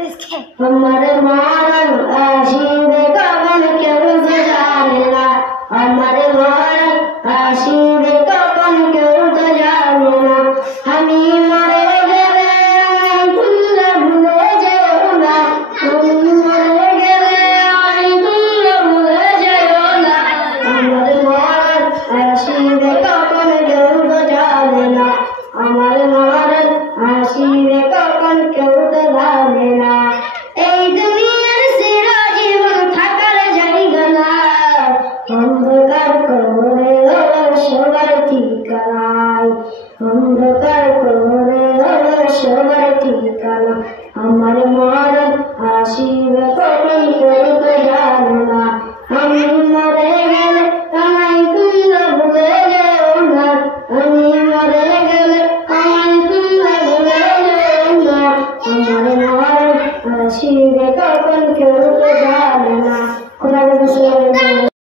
हमारे मरण आशीर्वाद कवन केहू तो जानेला हमारे मरण आशीर्वाद कवन केहू तो जानेला हमी मरे गेले तुम भूले जाओ ना हमी मरे गेले तुम भूले जाओ ना हमारे मरण आशीर्वाद कवन केहू तो जानेला हमारे मरण आशीर्वाद कवन केहू तो जानेला এই দুনিয়ার চিরজীবন থাকার জায়গা না অন্ধকার করে সবার ঠিকানায় অন্ধকার করে সবার ঠিকানা আমার মরণ আসিবে কখন কেউ তো জানে না আমি মরে গেলে আমায় তোমরা ভুলে যেও না আমি মরে গেলে আমায় তোমরা ভুলে যেও না আমার মরণ আসিবে কখন কেউ